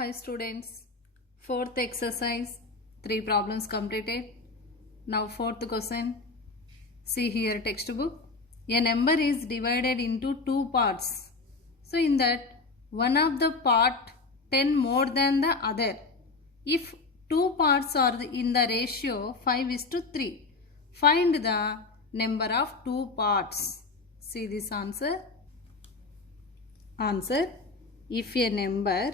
Hi students, fourth exercise, 3 problems completed. Now fourth question, see here textbook. A number is divided into 2 parts. So in that, one of the part 10 more than the other. If 2 parts are in the ratio 5:3, find the number of 2 parts. See this answer. Answer, if a number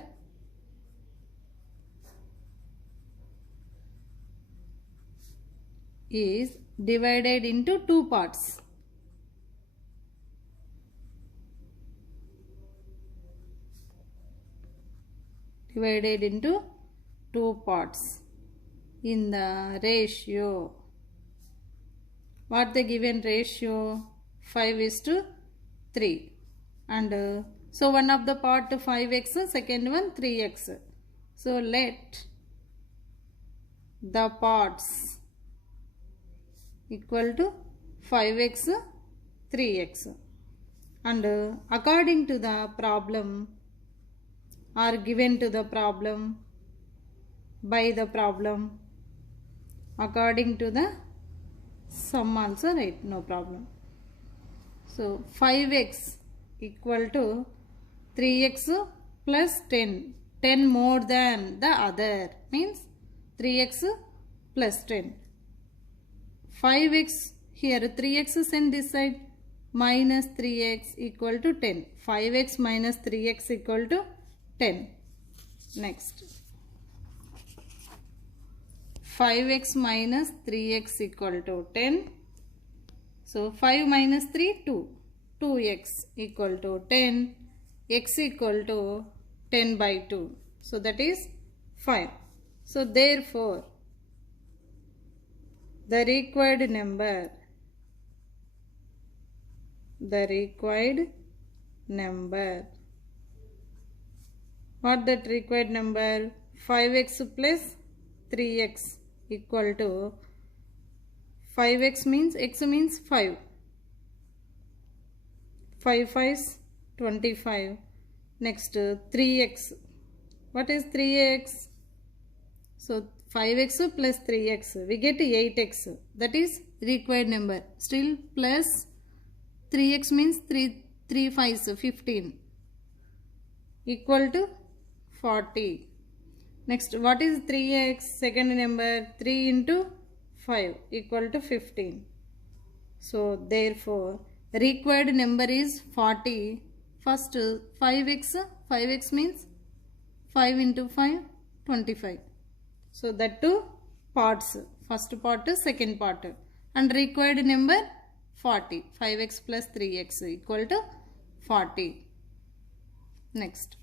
is divided into 2 parts. Divided into 2 parts in the ratio. What the given ratio? 5:3. And so one of the part 5x, second one 3x. So let the parts equal to 5x, 3x. And according to the problem or given to the problem, by the problem, according to the sum also write, no problem. So 5x equal to 3x plus 10. 10 more than the other means 3x plus 10. 5x here 3x send this side, minus 3x equal to 10. 5x minus 3x equal to 10. Next, 5x minus 3x equal to 10. So 5 minus 3, 2. 2x equal to 10. X equal to 10 by 2. So that is 5. So therefore, the required number, what that required number? 5x plus 3x equal to 5x means, x means 5. 5 5s 25. Next 3x. What is 3x? So 5x plus 3x, we get 8x. That is required number. Still plus 3x means 3 5s 15 equal to 40. Next, what is 3x? Second number, 3 into 5 equal to 15. So therefore, required number is 40. First 5x means 5 into 5, 25. So that two parts, first part, second part, and required number 40. 5x plus 3x equal to 40. Next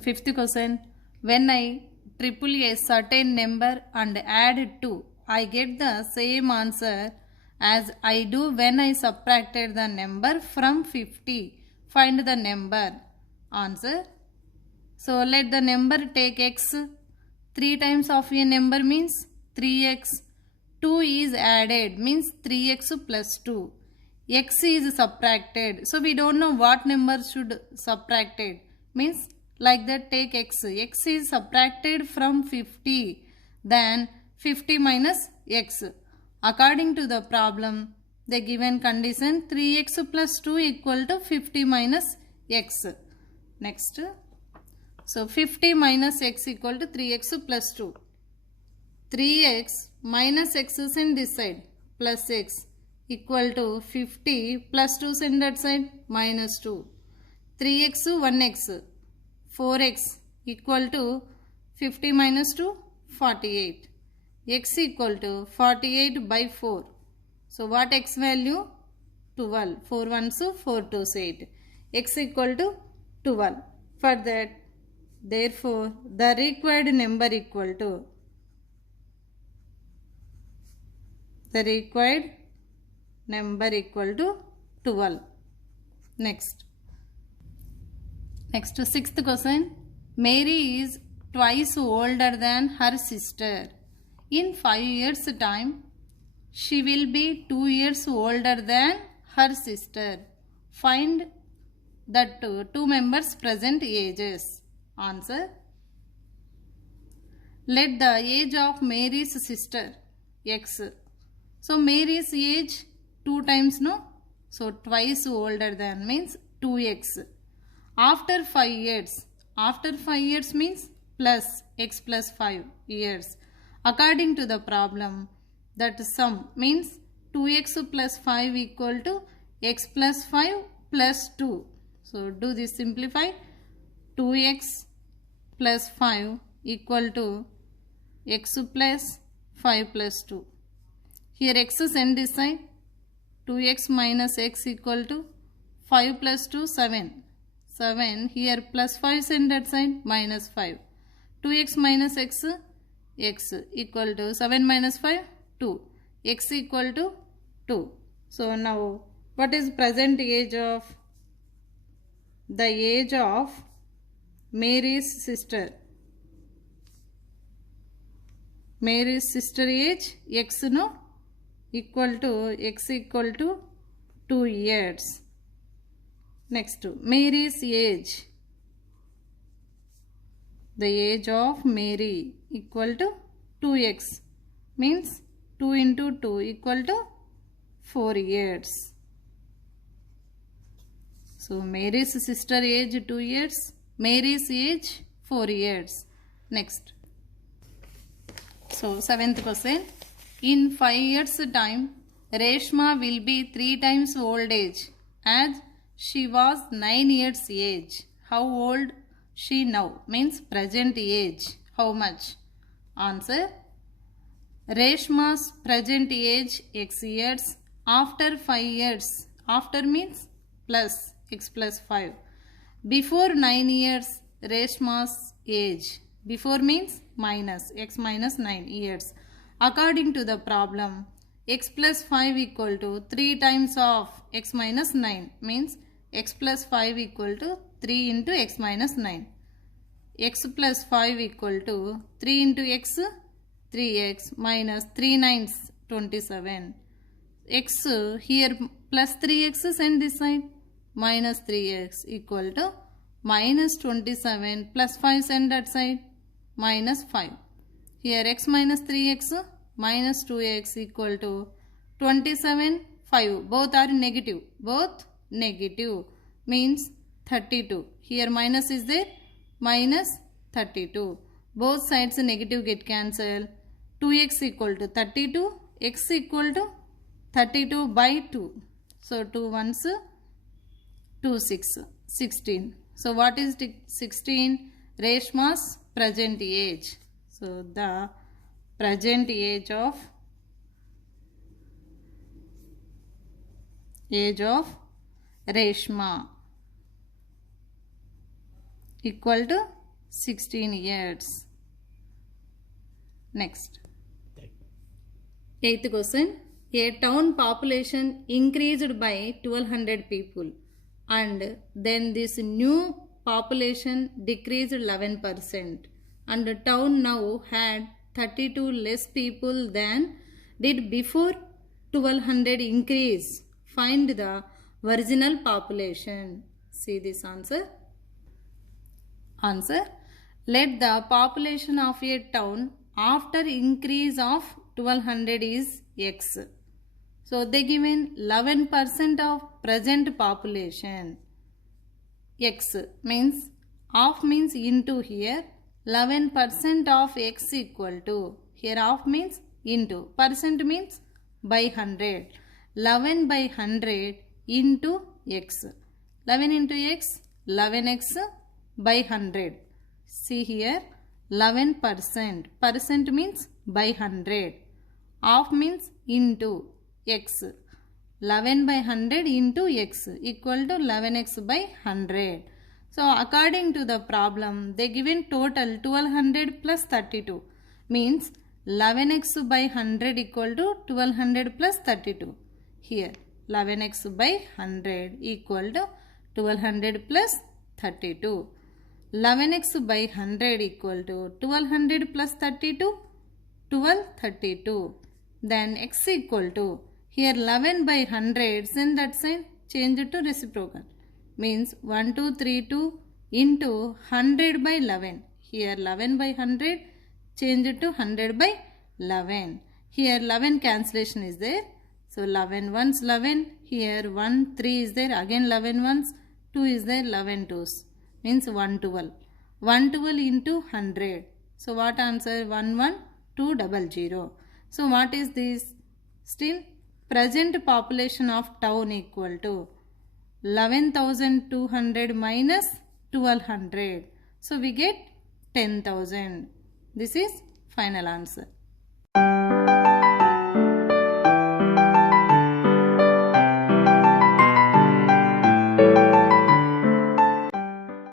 fifth question. When I triple a certain number and add 2, I get the same answer as I do when I subtracted the number from 50. Find the number. Answer. So let the number take x. 3 times of a number means 3x. 2 is added means 3x plus 2. X is subtracted. So we don't know what number should subtracted. Means like that take x. X is subtracted from 50. Then 50 minus x. According to the problem, the given condition 3x plus 2 equal to 50 minus x. Next. So 50 minus x equal to 3x plus 2. 3x minus x is in this side plus x equal to 50 plus 2 is in that side minus 2. 3x 1x 4x equal to 50 minus 2 48. X equal to 48 by 4. So what x value? 12. 4 1s 4 2s 8. X equal to 12. For that, therefore, the required number equal to, the required number equal to 12. Next, sixth question. Mary is twice older than her sister. In 5 years' time, she will be 2 years older than her sister. Find the two members' present ages. Answer. Let the age of Mary's sister X. So Mary's age 2 times, no? So twice older than means 2x. After 5 years. After 5 years means plus x plus 5 years. According to the problem, that sum means 2x plus 5 equal to x plus 5 plus 2. So do this simplify. 2x plus 5 equal to x plus 5 plus 2. Here x send this side. 2x minus x equal to 5 plus 2 7. 7 here plus 5 send that side minus 5. 2x minus x equal to 7 minus 5 2. X equal to 2. So now what is present age of? The age of Mary's sister. Mary's sister age x, no? Equal to x equal to 2 years. Next, Mary's age. The age of Mary equal to 2x means 2 into 2 equal to 4 years. So Mary's sister age 2 years, Mary's age 4 years. Next. So 7th question. In 5 years time, Reshma will be 3 times old age as she was 9 years age. How old she now? Means present age. How much? Answer. Reshma's present age x years after 5 years. After means plus x plus 5. Before 9 years Reshma's age. Before means minus x minus 9 years. According to the problem, x plus 5 equal to 3 times of x minus 9 means x plus 5 equal to 3 into x minus 9. X plus 5 equal to 3 into x, 3x minus 3 nines 27. X here plus 3x and this side minus 3x equal to minus 27 plus 5 send that side minus 5. Here x minus 3x minus 2x equal to 27, 5. Both are negative. Both negative means 32. Here minus is there. Minus 32. Both sides negative get cancelled. 2x equal to 32. X equal to 32 by 2. So 2 ones 2 6. 16. So what is 16? Reshma's present age. So the present age of Reshma equal to 16 years. Next. 8th question. A town population increased by 1200 people and then this new population decreased 11%. And the town now had 32 less people than did before 1200 increase. Find the original population. See this answer. Answer. Let the population of a town after increase of 1200 is x. So they given 11% of present population. X means half means into here. 11% of x equal to, here half means into, percent means by 100. 11 by 100 into x. 11 into x, 11x by 100. See here 11%. Percent means by 100. Half means into x. 11 by 100 into x equal to 11x by 100. So according to the problem, they given total 1200 plus 32 means 11x by 100 equal to 1200 plus 32. Here 11x by 100 equal to 1200 plus 32. 11x by 100 equal to 1200 plus 32, 1232. Then x equal to, here 11 by 100, send that sign, change it to reciprocal. Means 1 2 3 2 into 100 by 11. Here 11 by 100 change it to 100 by 11. Here 11 cancellation is there. So 11 ones 11. Here 1 3 is there. Again 11 ones. 2 is there. 11 twos. Means 112. 112 into 100. So what answer? 11200. So what is this? Still present population of town equal to 11,200 minus 1200. So we get 10,000. This is final answer.